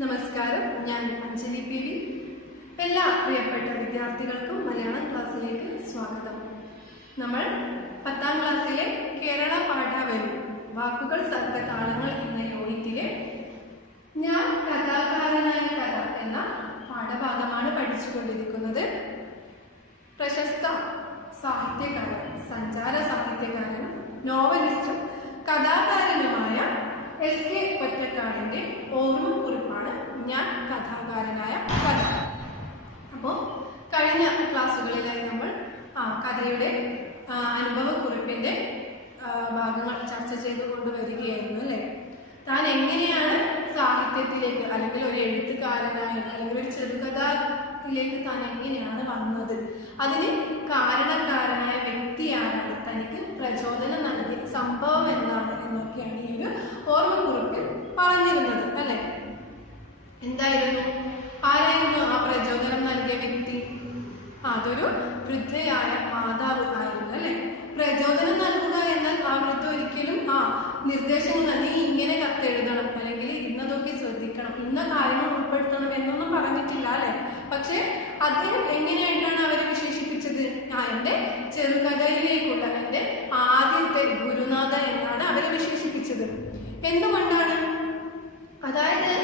നമസ്കാരം, ഞാൻ Anjali P V. എല്ലാ പ്രിയപ്പെട്ട വിദ്യാർത്ഥികൾക്കും മലയാളം ക്ലാസ്സിലേക്ക് സ്വാഗതം. നമ്മൾ 10ാം ക്ലാസ്സിലെ കേരള പാഠാവലി വാക്കുകൾ സർഗതാളങ്ങൾ എന്ന യൂണിറ്റിലെ ഞാൻ കഥാകാരനായ കഥ എന്ന പാഠഭാഗമാണ് പഠിച്ചുകൊണ്ടിരിക്കുന്നത്. പ്രശസ്ത സാഹിത്യകാരൻ, സഞ്ചാര സാഹിത്യകാരനും നോവലിസ്റ്റും കഥാകാരനുമായ എസ്.കെ. പൊറ്റക്കാടിന്റെ ഓർമ്മക്കുറിപ്പാണ് ഞാൻ കഥാകാരനായ കഥ. അപ്പോൾ കഴിഞ്ഞ ക്ലാസ്സുകളിലായി നമ്മൾ കഥയുടെ അനുഭവക്കുറിപ്പിന്റെ ഭാഗങ്ങൾ ചർച്ച ചെയ്തുകൊണ്ട് വരികയായിരുന്നു അല്ലേ. താൻ എങ്ങനെയാണ് സാഹിത്യത്തിലേക്ക് അല്ലെങ്കിൽ ഒരു എഴുത്തുകാരനായി അല്ലെങ്കിൽ ഒരു ചെറുകഥയിലേക്ക് താൻ എങ്ങനെയാണ് വന്നത്, അതിന് കാരണക്കാരനായ വ്യക്തിയാണ്, തനിക്ക് പ്രചോദനം നൽകിയ സംഭവം എന്താണ് എന്നൊക്കെയാണ് ഈ ഒരു ഓർമ്മക്കുറിപ്പിൽ പറഞ്ഞിരുന്നത് അല്ലെ. എന്തായിരുന്നു, ആരായിരുന്നു ആ പ്രചോദനം നൽകിയ വ്യക്തി? അതൊരു വൃദ്ധയായ മാതാവ് ആയിരുന്നു അല്ലെ. പ്രചോദനം നൽകുക എന്നാൽ ആ വൃദ്ധ ഒരിക്കലും നിർദ്ദേശങ്ങൾ നീ ഇങ്ങനെ കത്തെഴുതണം, അല്ലെങ്കിൽ ഇന്നതൊക്കെ ശ്രദ്ധിക്കണം, ഇന്ന കാര്യങ്ങൾ ഉൾപ്പെടുത്തണം എന്നൊന്നും പറഞ്ഞിട്ടില്ല അല്ലെ. പക്ഷെ അദ്ദേഹം എങ്ങനെയായിട്ടാണ് അവരെ വിശേഷിപ്പിച്ചത്? എന്റെ ചെറുകഥയിലേക്കുള്ള എന്റെ ആദ്യത്തെ ഗുരുനാഥ എന്നാണ് അവരെ വിശേഷിപ്പിച്ചത്. എന്തുകൊണ്ടാണ്? അതായത്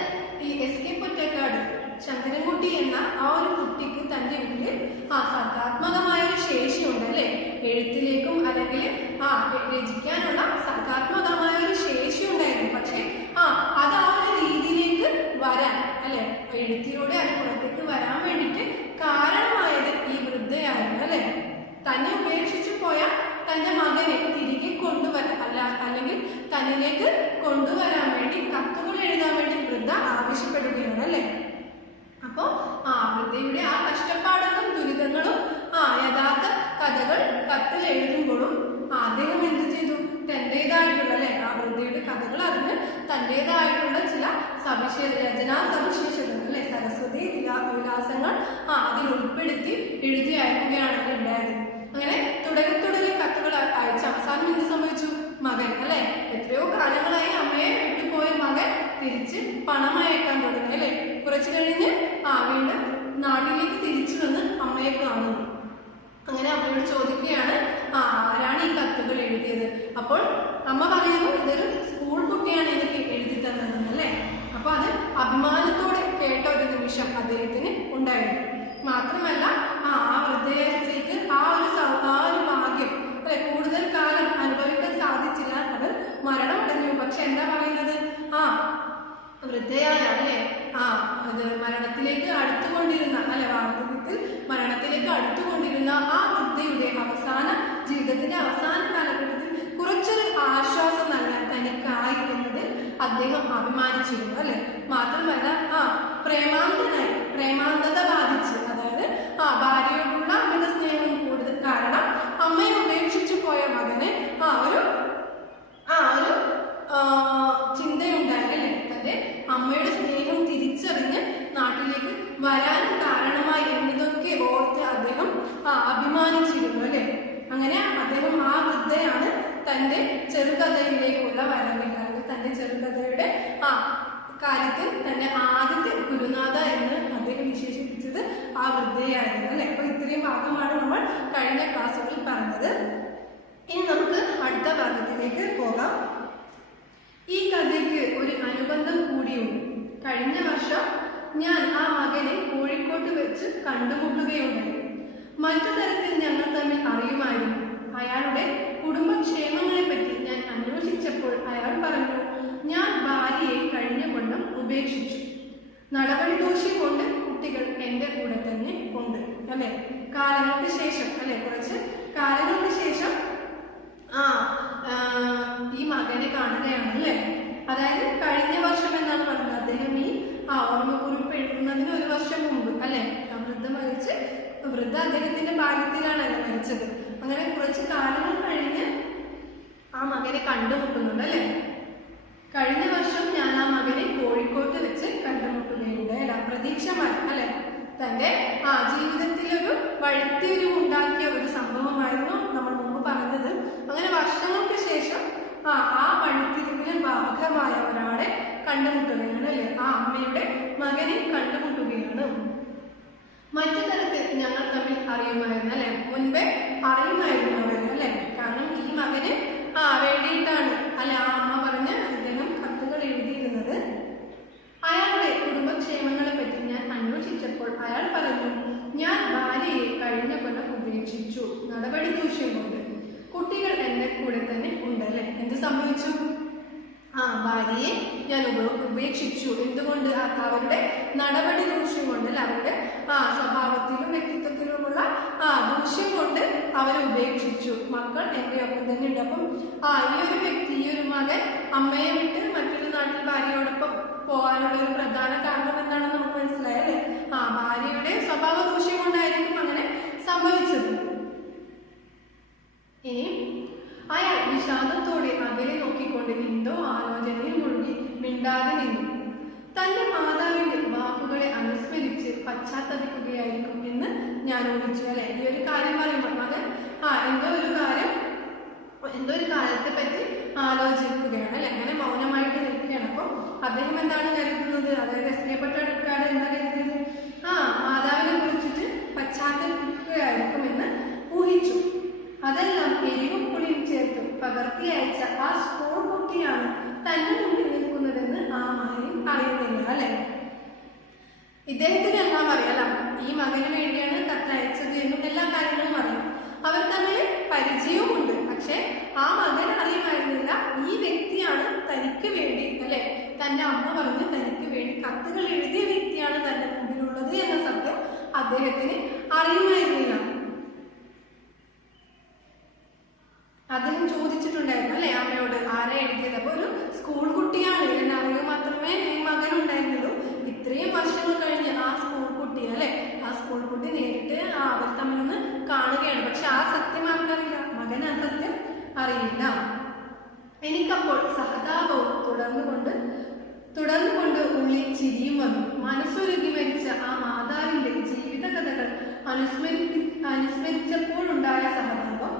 ഈ എസ്.കെ. പൊറ്റക്കാട്, ശങ്കരൻകുട്ടി എന്ന ആ ഒരു കുട്ടിക്ക് തന്റെ ഉള്ളിൽ സർഗാത്മകമായ ഒരു ശേഷിയുണ്ട് അല്ലെ. എഴുത്തിലേക്കും അല്ലെങ്കിൽ രചിക്കാനുള്ള സർഗാത്മകമായ ഒരു ശേഷി ഉണ്ടായിരുന്നു. പക്ഷെ അത് ആ ഒരു രീതിയിലേക്ക് വരാൻ അല്ലെ, എഴുത്തിലൂടെ അത് പുറത്തേക്ക് വരാൻ വേണ്ടിയിട്ട് കാരണമായത് ഈ വൃദ്ധയായിരുന്നു അല്ലെ. തന്നെ ഉപേക്ഷിച്ചു പോയ തന്റെ മകനെ തിരികെ കൊണ്ടുവരാൻ അല്ലെങ്കിൽ തന്നിലേക്ക് കൊണ്ടുവരാൻ വേണ്ടി കത്തുകൾ എഴുതാൻ വേണ്ടി വൃദ്ധ ആവശ്യപ്പെടുകയാണ് അല്ലെ. അപ്പോ വൃദ്ധയുടെ ആ കഷ്ടപ്പാടുകളും ദുരിതങ്ങളും യഥാർത്ഥ കഥകൾ കത്തിൽ എഴുതുമ്പോഴും അദ്ദേഹം എന്ത് ചെയ്തു? തന്റേതായിട്ടുള്ള അല്ലെ ആ വൃദ്ധയുടെ കഥകൾ അതിന് തന്റേതായിട്ടുള്ള ചില രചനാ സവിശേഷതകൾ അല്ലെ, സരസ്വതി വിലാസങ്ങൾ അതിൽ ഉൾപ്പെടുത്തി എഴുതി അയക്കുകയാണ് ഉണ്ടായത്. അങ്ങനെ തുടരെ കത്തുകൾ അയച്ച് അവസാനം എന്ത് സംഭവിച്ചു? മകൻ അല്ലെ, എത്രയോ കാലങ്ങളായി അമ്മയെ വിട്ടുപോയ മകൻ തിരിച്ച് പണം അയക്കാൻ തുടങ്ങി അല്ലെ. കുറച്ചു കഴിഞ്ഞ് വീണ്ടും നാട്ടിലേക്ക് തിരിച്ചു വന്ന് അമ്മയെ കാണുന്നു. അങ്ങനെ അമ്മയോട് ചോദിക്കുകയാണ്, ആരാണ് ഈ കത്തുകൾ എഴുതിയത്? അപ്പോൾ അമ്മ പറയുന്നു, ഇതൊരു സ്കൂൾ കുട്ടിയാണ് എനിക്ക് എഴുതി തന്നത് അല്ലെ. അപ്പൊ അത് അഭിമാനത്തോടെ കേട്ട ഒരു നിമിഷം അദ്ദേഹത്തിന് ഉണ്ടായിരുന്നു. മാത്രമല്ല ആ വൃദ്ധയായ സ്ത്രീക്ക് ആ ഒരു ഭാഗ്യം അല്ലെ കൂടുതൽ കാലം അനുഭവിക്കാൻ സാധിച്ചില്ല. അവർ മരണമടഞ്ഞു. പക്ഷെ എന്താ പറയുന്നത്? വൃദ്ധയായ അല്ലെ അത് മരണത്തിലേക്ക് അടുത്തുകൊണ്ടിരുന്ന അല്ലെ, വാർദ്ധക്യത്തിൽ മരണത്തിലേക്ക് അടുത്തുകൊണ്ടിരുന്ന ആ വൃദ്ധയുടെ ജീവിതത്തിന്റെ അവസാന കാലഘട്ടത്തിൽ കുറച്ചൊരു ആശ്വാസം നൽകാൻ തനിക്കായി എന്നതിൽ അദ്ദേഹം അഭിമാനിച്ചിരുന്നു അല്ലെ. മാത്രമല്ല പ്രേമാന്തത ബാധിച്ച്, അതായത് ഭാര്യയോടുള്ള അമിത സ്നേഹം കൂടുതൽ കാരണം അമ്മയെ ഉപേക്ഷിച്ചു പോയ മകന് ഒരു ചിന്തയുണ്ടായി അല്ലെ. തന്റെ അമ്മയുടെ സ്നേഹം തിരിച്ചറിഞ്ഞ് നാട്ടിലേക്ക് വരാൻ കാരണമായി എന്നതൊക്കെ ഓർത്ത് അദ്ദേഹം അഭിമാനിച്ചിരുന്നു അല്ലെ. അങ്ങനെ അദ്ദേഹം ആ വൃദ്ധയാണ് തന്റെ ചെറുകഥയിലേക്കുള്ള വരവിൽ അല്ലെങ്കിൽ തന്റെ ചെറുകഥയുടെ കാര്യത്തിൽ തന്റെ ആദ്യത്തെ ഗുരുനാഥ എന്ന് അദ്ദേഹം വിശേഷിപ്പിച്ചത് ആ വൃദ്ധയായിരുന്നു അല്ലെ. അപ്പൊ ഇത്രയും ഭാഗമാണ് നമ്മൾ കഴിഞ്ഞ ക്ലാസ്സുകളിൽ പറഞ്ഞത്. ഇനി നമുക്ക് അടുത്ത ഭാഗത്തിലേക്ക് പോകാം. ഈ കഥയ്ക്ക് ഒരു അനുബന്ധം കൂടിയുണ്ട്. കഴിഞ്ഞ വർഷം ഞാൻ ആ മകനെ കോഴിക്കോട്ട് വെച്ച് കണ്ടുമുട്ടുകയുണ്ടായി. മറ്റു തരത്തിൽ ഞങ്ങൾ തമ്മിൽ അറിയുമായിരുന്നു. അയാളുടെ കുടുംബക്ഷേമങ്ങളെ പറ്റി ഞാൻ അന്വേഷിച്ചപ്പോൾ അയാൾ പറഞ്ഞു, ഞാൻ ഭാര്യയെ കഴിഞ്ഞ കൊല്ലം ഉപേക്ഷിച്ചു. നടപടി ദോഷി കൊണ്ട് കുട്ടികൾ എന്റെ കൂടെ തന്നെ ഉണ്ട് അല്ലെ. കാലങ്ങൾക്ക് ശേഷം അല്ലെ, കുറച്ച് കാലങ്ങൾക്ക് ശേഷം ഈ മകനെ കാണുകയാണ് അല്ലെ. അതായത് കഴിഞ്ഞ വർഷം എന്നാണ് പറഞ്ഞത്. അദ്ദേഹം ഈ ഓർമ്മക്കുറിപ്പ് എഴുതുന്നതിന് ഒരു വർഷം മുമ്പ് അല്ലെ. വൃദ്ധ അദ്ദേഹത്തിന്റെ ബാല്യത്തിലാണല്ലോ മരിച്ചത്. അങ്ങനെ കുറച്ച് കാലങ്ങൾ കഴിഞ്ഞ് ആ മകനെ കണ്ടുമുട്ടുന്നുണ്ട് അല്ലെ. കഴിഞ്ഞ വർഷം ഞാൻ ആ മകനെ കോഴിക്കോട്ട് വെച്ച് കണ്ടുമുട്ടുകയുണ്ടായി. അപ്രതീക്ഷമായി അല്ലെ. തന്റെ ജീവിതത്തിലൊരു വഴിത്തിരിവ് ഉണ്ടാക്കിയ ഒരു സംഭവമായിരുന്നു നമ്മൾ മുമ്പ് പറഞ്ഞത്. അങ്ങനെ വർഷങ്ങൾക്ക് ശേഷം ആ വഴിത്തിരിവിന് ഭാഗമായ ഒരാളെ കണ്ടുമുട്ടുകയാണ് അല്ലെ. ആ അമ്മയുടെ മകനെ കണ്ടുമുട്ടുകയാണ്. മറ്റു തരത്തിൽ ഞങ്ങൾ തമ്മിൽ അറിയുമായിരുന്നു അല്ലെ, മുൻപേ അറിയുമായിരുന്നു അവര് അല്ലെ. കാരണം ഈ മകന് വേണ്ടിയിട്ടാണ് അല്ലെ ആ അമ്മ പറഞ്ഞ് അദ്ദേഹം കത്തുകൾ എഴുതിയിരുന്നത്. അയാളുടെ കുടുംബക്ഷേമങ്ങളെ പറ്റി ഞാൻ അന്വേഷിച്ചപ്പോൾ അയാൾ പറഞ്ഞു, ഞാൻ ഭാര്യയെ കഴിഞ്ഞ കൊല്ലം ഉപേക്ഷിച്ചു, നടപടി ദൂഷ്യം കൊണ്ട്. കുട്ടികൾ എന്റെ കൂടെ തന്നെ ഉണ്ടല്ലേ. എന്ത് സംഭവിച്ചു? ഭാര്യയെ ഞാൻ ഉപേക്ഷിച്ചു. എന്തുകൊണ്ട്? അവരുടെ നടപടി ദൂഷ്യം കൊണ്ട് അല്ലെ, അവരുടെ സ്വഭാവത്തിലും വ്യക്തിത്വത്തിലുമുള്ള ദൂഷ്യം കൊണ്ട് അവരെ ഉപേക്ഷിച്ചു. മക്കൾ എന്റെ ഒപ്പം തന്നെ ഉണ്ട്. അപ്പം ഈ ഒരു വ്യക്തി, ഈ ഒരു മകൻ അമ്മയെ വിട്ട് മറ്റൊരു നാട്ടിൽ ഭാര്യയോടൊപ്പം പോകാനുള്ള ഒരു പ്രധാന കാരണം എന്താണെന്ന് നമുക്ക് മനസ്സിലായല്ലേ. ഭാര്യയുടെ സ്വഭാവ ദൂഷ്യം കൊണ്ടായിരിക്കും അങ്ങനെ സംഭവിച്ചത്. ഇനി അയാൾ വിഷാദത്തോടെ അകലെ നോക്കിക്കൊണ്ട് എന്തോ ആലോചനയിൽ മുഴുകി മിണ്ടാതെ നിന്നു. തന്റെ മാതാവിന്റെ വാക്കുകളെ അനുസ്മരിച്ച് പശ്ചാത്തപിക്കുകയായിരിക്കും എന്ന് ഞാൻ ഊഹിച്ചു അല്ലെ. ഈ ഒരു കാര്യം പറയുമ്പോൾ മകൻ എന്തോ ഒരു കാര്യത്തെ പറ്റി ആലോചിക്കുകയാണ് അല്ലെ. അങ്ങനെ മൗനമായിട്ട് നിൽക്കുകയാണ്. അപ്പൊ അദ്ദേഹം എന്താണ് കരുതുന്നത്? അതായത് എസ്കേപ്പെട്ട എടുക്കാതെ എന്താ കരുതിയത്? മാതാവിനെ കുറിച്ചിട്ട് പശ്ചാത്തപിക്കുകയായിരിക്കും എന്ന് ഊഹിച്ചു. അതെല്ലാം എരിവും പുളിയും ചേർത്ത് പകർത്തി അയച്ച ആ സ്കൂൾ കുട്ടിയാണ് തന്നെ മുന്നിൽ നിൽക്കുന്നതെന്ന് ആരും അറിയുന്നില്ല അല്ലെ. ഇദ്ദേഹത്തിന് എല്ലാം അറിയാം, ഈ മകന് വേണ്ടിയാണ് കത്തയച്ചത് എന്നും എല്ലാ കാര്യങ്ങളും അറിയാം. അവർ തമ്മിൽ പരിചയവുമുണ്ട്. പക്ഷെ ആ മകൻ അറിയുമായിരുന്നില്ല ഈ വ്യക്തിയാണ് തനിക്ക് വേണ്ടി അല്ലെ, തന്റെ അമ്മ പറഞ്ഞ് തനിക്ക് വേണ്ടി കത്തുകൾ എഴുതിയ വ്യക്തിയാണ് തന്റെ മുമ്പിലുള്ളത് എന്ന സത്യം അദ്ദേഹത്തിന് അറിയുമായിരുന്നില്ല. അദ്ദേഹം ചോദിച്ചിട്ടുണ്ടായിരുന്നു അല്ലെ അമ്മയോട്, ആരാ എഴുതിയത്? അപ്പൊ ഒരു സ്കൂൾ കുട്ടിയാണ് എന്നെ അറിവ് മാത്രമേ ഈ മകൻ ഉണ്ടായിരുന്നുള്ളൂ. ഇത്രയും വർഷങ്ങൾ കഴിഞ്ഞ് ആ സ്കൂൾ കുട്ടി അല്ലെ, ആ സ്കൂൾ കുട്ടി നേരിട്ട് അവർ തമ്മിലൊന്ന് കാണുകയാണ്. പക്ഷെ ആ സത്യം ആർക്കറിയില്ല, മകൻ ആ സത്യം അറിയില്ല. എനിക്കപ്പോൾ സഹതാപവും തുടർന്നുകൊണ്ട് ഉള്ളിൽ ചിരിയും വന്നു. മനസ്സൊരുക്കി മരിച്ച ആ മാതാവിന്റെ ജീവിത കഥകൾ അനുസ്മരിച്ചപ്പോഴുണ്ടായ സഹതാപം.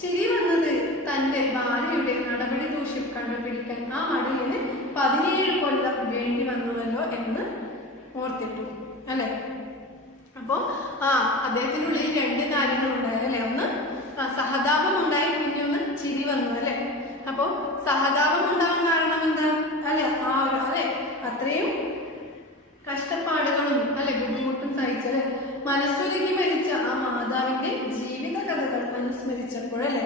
ചിരി വന്നത് തന്റെ ഭാര്യയുടെ നടപടി ദൂഷ്യം കണ്ടുപിടിക്കാൻ ആ മടിലിന് 17 കൊല്ലം വേണ്ടി വന്നുവല്ലോ എന്ന് ഓർത്തിട്ടു അല്ലെ. അപ്പോ അദ്ദേഹത്തിനുള്ളിൽ 2 കാര്യങ്ങൾ ഉണ്ടായി അല്ലെ. ഒന്ന് സഹതാപം ഉണ്ടായി, പിന്നെ ഒന്ന് ചിരി വന്നു അല്ലെ. അപ്പോ സഹതാപം ഉണ്ടാവാൻ കാരണം എന്താ അല്ലെ, അല്ലെ അത്രയും കഷ്ടപ്പാടുകളും അല്ലെ ബുദ്ധിമുട്ടും സഹിച്ചത് മനസ്സൊരുക്കി മരിച്ച ആ മാതാവിന്റെ ജീവിത കഥകൾ അനുസ്മരിച്ചപ്പോഴല്ലേ.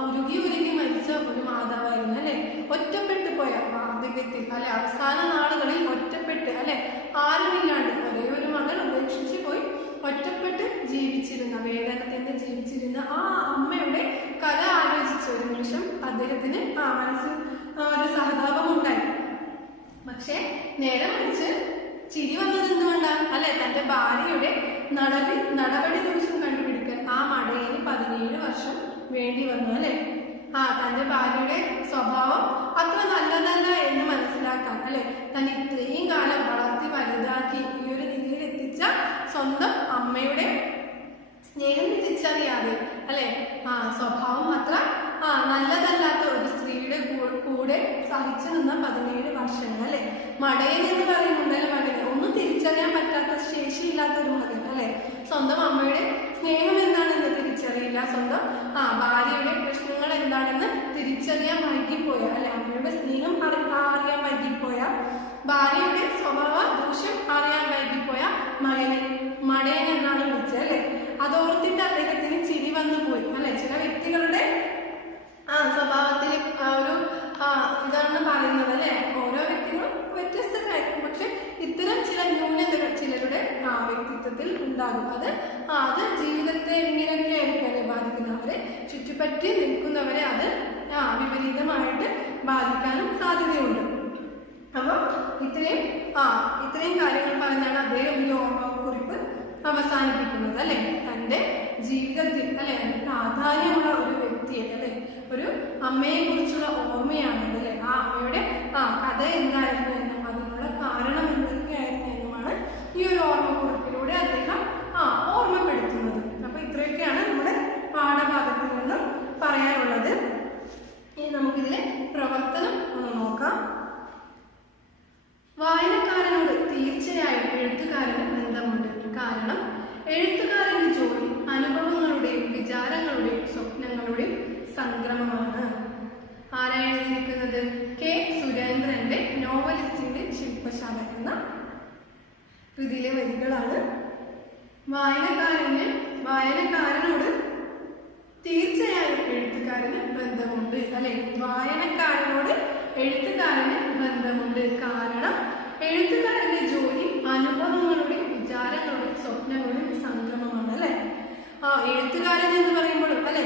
ഉരുകി മരിച്ച ഒരു മാതാവായിരുന്നു അല്ലെ. ഒറ്റപ്പെട്ടു പോയ വാർദ്ധക്യത്തിൽ അല്ലെ, അവസാന നാളുകളിൽ ഒറ്റപ്പെട്ട് അല്ലെ, ആരുമില്ലാണ്ട് ഒരേ ഒരു മകൻ ഉപേക്ഷിച്ചു പോയി ഒറ്റപ്പെട്ട് ജീവിച്ചിരുന്ന, വേദനത്തിന്റെ ജീവിച്ചിരുന്ന ആ അമ്മയുടെ കഥ ആലോചിച്ച ഒരു നിമിഷം അദ്ദേഹത്തിന് മനസ്സിൽ ഒരു സഹതാപം ഉണ്ടായി. പക്ഷെ നേരെ മറിച്ച് ചിരി വന്നത് എന്തുകൊണ്ടാണ് അല്ലെ, തന്റെ ഭാര്യയുടെ നടപടി ദൂഷ്യം കണ്ടുപിടിക്കാൻ ആ മടയിന് 17 വർഷം വേണ്ടി വന്നു അല്ലെ. തന്റെ ഭാര്യയുടെ സ്വഭാവം അത്ര നല്ലതല്ല എന്ന് മനസ്സിലാക്കാൻ അല്ലെ, തന്നെ ഇത്രയും കാലം വളർത്തി വലുതാക്കി ഈ ഒരു നിലയിൽ എത്തിച്ച സ്വന്തം അമ്മയുടെ സ്നേഹം തിരിച്ചറിയാതെ അല്ലെ, സ്വഭാവം അത്ര നല്ലതല്ലാത്ത ഒരു സ്ത്രീയുടെ കൂടെ സഹിച്ചു നിന്ന 17 വർഷങ്ങൾ അല്ലെ. മടയൻ എന്ന് പറയുന്നുണ്ടല്ലോ മകന്, ഒന്നും തിരിച്ചറിയാൻ പറ്റാത്ത ശേഷിയില്ലാത്ത ഒരു മകൻ അല്ലെ. സ്വന്തം അമ്മയുടെ സ്നേഹം എന്താണെന്ന് തിരിച്ചറിയില്ല, സ്വന്തം ഭാര്യയുടെ പ്രശ്നങ്ങൾ എന്താണെന്ന് തിരിച്ചറിയാൻ വൈകിപ്പോയ അല്ലെ, അമ്മയുടെ സ്നേഹം അറിയാൻ വൈകിപ്പോയ, ഭാര്യയുടെ സ്വഭാവ ദൂഷ്യം അറിയാൻ വൈകിപ്പോയ മകനെ മടയൻ എന്നാണ് വിളിച്ചത് അല്ലെ. അതോർത്തിട്ട് അദ്ദേഹത്തിന് ചിരി വന്നു പോയി അല്ലെ. ചില വ്യക്തികളുടെ സ്വഭാവത്തിൽ ഒരു ഇതാണ് പറയുന്നത് അല്ലെ. ഓരോ വ്യക്തികളും വ്യത്യസ്തരായിരിക്കും, പക്ഷെ ഇത്തരം ചില ന്യൂനതകൾ ചിലരുടെ വ്യക്തിത്വത്തിൽ ഉണ്ടാകും. അത് ജീവിതത്തെ എങ്ങനെയൊക്കെ ആയിരിക്കും അല്ലെ ബാധിക്കുന്നത്. അവരെ ചുറ്റുപറ്റി നിൽക്കുന്നവരെ അത് വിപരീതമായിട്ട് ബാധിക്കാനും സാധ്യതയുണ്ട്. അപ്പം ഇത്രയും കാര്യങ്ങൾ പറഞ്ഞാണ് അദ്ദേഹം ഈ ഓർമ്മക്കുറിപ്പ് അവസാനിപ്പിക്കുന്നത് അല്ലെ. തന്റെ ജീവിതത്തിൽ അല്ലെ പ്രാധാന്യമുള്ള ഒരു വ്യക്തിയെ അല്ലെ, ഒരു അമ്മയെ കുറിച്ചുള്ള ഓർമ്മയാണിത് അല്ലെ. ആ അമ്മയുടെ കഥ എന്തായിരുന്നു എന്നും അതിനുള്ള കാരണം എന്തൊക്കെയായിരുന്നു എന്നുമാണ് ഈ ഒരു ഓർമ്മക്കുറിപ്പിലൂടെ അദ്ദേഹം ഓർമ്മപ്പെടുത്തുന്നത്. അപ്പൊ ഇത്രയൊക്കെയാണ് നമ്മുടെ പാഠഭാഗത്തിൽ നിന്നും പറയാനുള്ളത്. ഇനി നമുക്കിതിലെ പ്രവർത്തനം ഒന്ന് നോക്കാം. വായനക്കാർ തീർച്ചയായും എഴുത്തുകാരന് ബന്ധമുണ്ട്. കാരണം എഴുത്തുകാരന്റെ ജോലി അനുഭവങ്ങളുടെയും വിചാരങ്ങളുടെയും സ്വപ്നങ്ങളുടെയും സംഗ്രമമാണ്. ആരാണ് എഴുതിയിരിക്കുന്നത്? കെ സുരേന്ദ്രന്റെ നോവലിസ്റ്റിന്റെ ശില്പശാല എന്ന കൃതിയിലെ വരികളാണ്. വായനക്കാരനോട് തീർച്ചയായും എഴുത്തുകാരന് ബന്ധമുണ്ട്, അല്ലെ? വായനക്കാരനോട് എഴുത്തുകാരന് ബന്ധമുണ്ട്. കാരണം എഴുത്തുകാരന്റെ ജോലി അനുഭവങ്ങളുടെയും വിചാരങ്ങളുടെയും സ്വപ്നങ്ങളുടെയും സംഗമമാണ്, അല്ലെ? എഴുത്തുകാരൻ എന്ന് പറയുമ്പോഴും, അല്ലെ,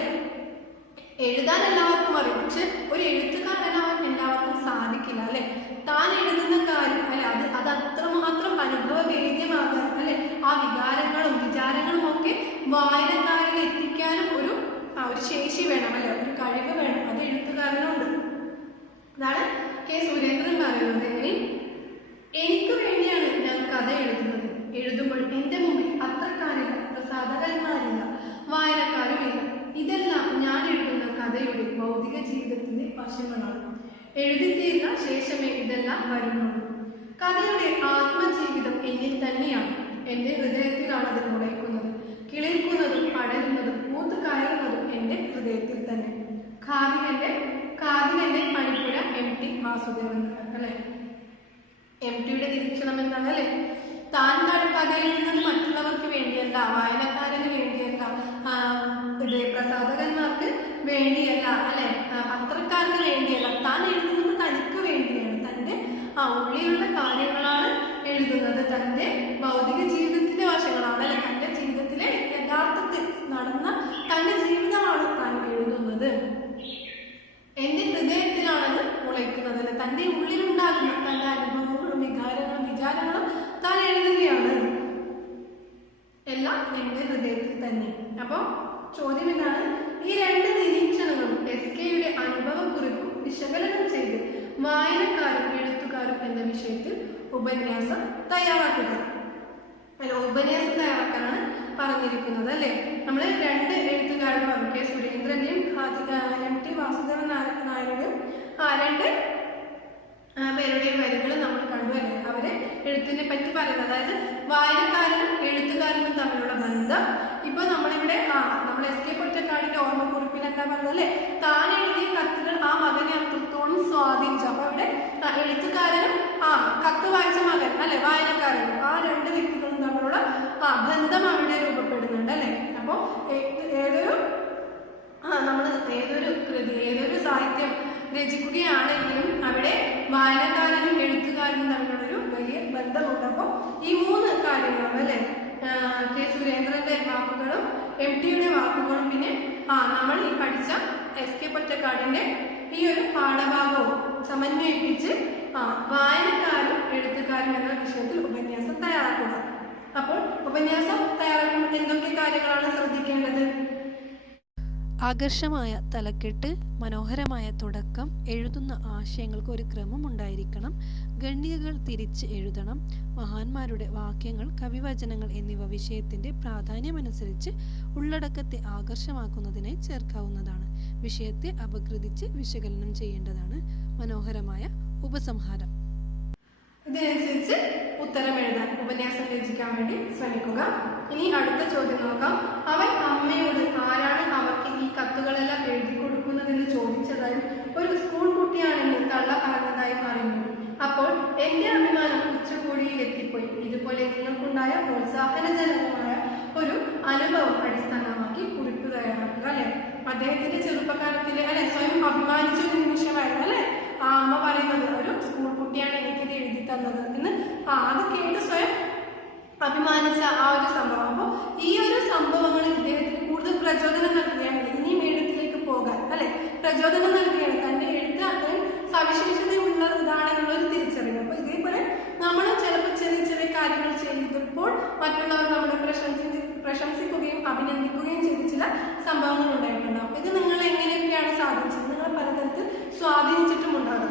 എഴുതാൻ എല്ലാവർക്കും അറിയും, പക്ഷെ ഒരു എഴുത്തുകാരനാവാൻ എല്ലാവർക്കും സാധിക്കില്ല, അല്ലെ? താൻ എഴുതുന്ന കാര്യം, അല്ലെ, അത് അത്രമാത്രം അനുഭവവേദ്യമാകാൻ, അല്ലെ, ആ വികാരങ്ങളും വിചാരങ്ങളും ഒക്കെ വായനക്കാരിൽ എത്തിക്കാനും ഒരു ശേഷി വേണം, അല്ലെ, ഒരു കഴിവ് വേണം. അത് എഴുത്തുകാരനുണ്ട്. അതാണ് കെ സുരേന്ദ്രൻ പറയുന്നത്. എനിക്ക് വേണ്ടിയാണ് ഞാൻ കഥ എഴുതുന്നത്. എഴുതുമ്പോൾ എന്റെ മുമ്പിൽ പത്രക്കാരില്ല, പ്രസാധകന്മാരില്ല, വായനക്കാരുമില്ല. ഇതെല്ലാം ഞാൻ എഴുതുന്ന കഥയുടെ ഭൗതിക ജീവിതത്തിന്റെ വശങ്ങളാണ്. എഴുതിത്തീർന്ന ശേഷമേ ഇതെല്ലാം വരുന്നുള്ളൂ. കഥയുടെ ആത്മജീവിതം എന്നിൽ തന്നെയാണ്. എന്റെ ഹൃദയത്തിലാണ് അത് മുളയ്ക്കുന്നത്. കിളിർക്കുന്നതും പടരുന്നതും പൂത്ത് കയറുന്നതും എന്റെ ഹൃദയത്തിൽ തന്നെ. കാതിലെന്റെ പണിപ്പുര MT വാസുദേവൻ നായർ, അല്ലെ? MTയുടെ നിരീക്ഷണം എന്താണ്, അല്ലെ? താൻ കഥ എഴുതുന്നത് മറ്റുള്ളവർക്ക് വേണ്ടിയല്ല, വായനക്കാരന് വേണ്ടിയല്ല, പ്രസാധകന്മാർക്ക് വേണ്ടിയല്ല, അല്ലെ, പത്രക്കാർക്ക് വേണ്ടിയല്ല. താൻ എഴുതുന്നത് തനിക്ക് വേണ്ടിയാണ്. തന്റെ ഉള്ളിലുള്ള കാര്യങ്ങളാണ് എഴുതുന്നത്. തന്റെ ഭൗതിക ജീവിതത്തിന്റെ വശങ്ങളാണ്, അല്ലെ? തന്റെ ജീവിതത്തിലെ യഥാർത്ഥത്തിൽ നടന്ന തന്റെ ജീവിതമാണ് താൻ എഴുതുന്നത്. എന്റെ ഹൃദയത്തിലാണത് മുളയ്ക്കുന്നത്, അല്ലെ? തന്റെ ഉള്ളിലുണ്ടാകുന്ന തന്റെ അനുഭവങ്ങളും വിചാരങ്ങളും താൻ എഴുതുകയാണ്. എല്ലാം എന്റെ ഹൃദയത്തിൽ തന്നെ. അപ്പൊ ചോദ്യം എന്താണ്? ഈ രണ്ട് നിരീക്ഷണങ്ങളും SKയുടെ അനുഭവക്കുറിപ്പും വിശകലനം ചെയ്ത് വായനക്കാരും എഴുത്തുകാരും എന്ന വിഷയത്തിൽ ഉപന്യാസം തയ്യാറാക്കുക. അല്ല, ഉപന്യാസം തയ്യാറാക്കാനാണ് പറഞ്ഞിരിക്കുന്നത്, അല്ലെ? നമ്മൾ രണ്ട് എഴുത്തുകാരുടെ പറഞ്ഞു, കെ സുരേന്ദ്രന്റെയും MT വാസുദേവൻ നായരുടെയും രണ്ട് പേരുടെയും വരികൾ നമ്മൾ കണ്ടു, അല്ലെ? അവരെ എഴുത്തിനെ പറ്റി പറയുന്നത്, അതായത് വായനക്കാരനും എഴുത്തുകാരനും തമ്മിലുള്ള ബന്ധം. ഇപ്പൊ നമ്മളിവിടെ നമ്മൾ SK പൊറ്റക്കാടിന്റെ ഓർമ്മക്കുറിപ്പിൽ എന്താ പറഞ്ഞത്, അല്ലെ? താൻ എഴുതിയ കത്തുകൾ ആ മകനെ അത്രത്തോളം സ്വാധീനിച്ചു. അപ്പൊ അവിടെ എഴുത്തുകാരനും കത്ത് വായിച്ച മകൻ, അല്ലെ, വായനക്കാരനും, ആ രണ്ട് വ്യക്തികളും തമ്മിലുള്ള ബന്ധം അവിടെ രൂപപ്പെടുന്നുണ്ട്, അല്ലെ? അപ്പൊ ഏതൊരു സാഹിത്യം രചിക്കുകയാണെങ്കിലും അവിടെ വായനക്കാരനും എഴുത്തുകാരനും തമ്മിലുള്ളൊരു വലിയ ബന്ധമുണ്ട്. അപ്പോൾ ഈ മൂന്ന് കാര്യങ്ങളും, അല്ലെ, കെ സുരേന്ദ്രന്റെ വാക്കുകളും MTയുടെ വാക്കുകളും പിന്നെ നമ്മൾ ഈ പഠിച്ച SK പൊറ്റക്കാടിന്റെ ഈ ഒരു പാഠഭാഗവും സമന്വയിപ്പിച്ച് വായനക്കാരും എഴുത്തുകാരും എന്ന വിഷയത്തിൽ ഉപന്യാസം തയ്യാറാക്കുക. അപ്പോൾ ഉപന്യാസം തയ്യാറാക്കുമ്പോൾ എന്തൊക്കെ കാര്യങ്ങളാണ് ശ്രദ്ധിക്കേണ്ടത്? ആകർഷമായ തലക്കെട്ട്, മനോഹരമായ തുടക്കം, എഴുതുന്ന ആശയങ്ങൾക്ക് ഒരു ക്രമം ഉണ്ടായിരിക്കണം, ഖണ്ഡികകൾ തിരിച്ച് എഴുതണം, മഹാന്മാരുടെ വാക്യങ്ങൾ, കവിവചനങ്ങൾ എന്നിവ വിഷയത്തിന്റെ പ്രാധാന്യമനുസരിച്ച് ഉള്ളടക്കത്തെ ആകർഷമാക്കുന്നതിനായി ചേർക്കാവുന്നതാണ്. വിഷയത്തെ അപഗ്രഥിച്ച് വിശകലനം ചെയ്യേണ്ടതാണ്. മനോഹരമായ ഉപസംഹാരം. ഇതിനനുസരിച്ച് ഉത്തരം എഴുതാൻ ഉപന്യാസം രചിക്കാൻ വേണ്ടി ശ്രമിക്കുക. ഇനി അടുത്ത ചോദ്യം നോക്കാം. അവൻ അമ്മയോട് ആരാണ് അവർക്ക് ഈ കത്തുകളെല്ലാം എഴുതി കൊടുക്കുന്നതെന്ന് ചോദിച്ചതായും ഒരു സ്കൂൾ കുട്ടിയാണെന്ന് തള്ള പറഞ്ഞതായും അറിഞ്ഞു. അപ്പോൾ എന്റെ അഭിമാനം ഉച്ചകോടിയിൽ എത്തിപ്പോയി. ഇതുപോലെ നിങ്ങൾക്കുണ്ടായ പ്രോത്സാഹനജനകമായ ഒരു അനുഭവം അടിസ്ഥാനമാക്കി കുറിപ്പ് തയ്യാറാക്കുക, അല്ലെ? അദ്ദേഹത്തിന്റെ ചെറുപ്പകാലത്തിലെ, അല്ലെ, സ്വയം അഭിമാനിച്ച ഒരു നിമിഷമായിരുന്നു, അല്ലെ? ആ അമ്മ പറയുന്നത് ഒരു സ്കൂൾ കുട്ടിയാണ് എനിക്കിത് എഴുതി തന്നത് എന്ന് അത് കേട്ട് സ്വയം അഭിമാനിച്ച ആ ഒരു സംഭവം. അപ്പോൾ ഈ ഒരു സംഭവങ്ങൾ ഇദ്ദേഹത്തിന് കൂടുതൽ പ്രചോദനം നൽകുകയാണ്, ഇനിയും എഴുത്തിലേക്ക് പോകാൻ, അല്ലെ, പ്രചോദനം നൽകുകയാണ്. തന്റെ എഴുത്ത് അത്രയും സവിശേഷതയുള്ളതാണെന്നുള്ളൊരു തിരിച്ചറിവ്. അപ്പൊ ഇതേപോലെ നമ്മൾ ചിലപ്പോൾ ചെറിയ ചെറിയ കാര്യങ്ങൾ ചെയ്തപ്പോൾ മറ്റുള്ളവർ നമ്മളെ പ്രശംസിക്കുകയും അഭിനന്ദിക്കുകയും ചെയ്ത ചില സംഭവങ്ങൾ ഉണ്ടായിട്ടുണ്ടാവും. ഇത് നിങ്ങൾ എങ്ങനെയൊക്കെയാണ് സാധിച്ചത്? നിങ്ങൾ പലതരത്തിൽ സ്വാധീനിച്ചിട്ടുമുണ്ടാകും.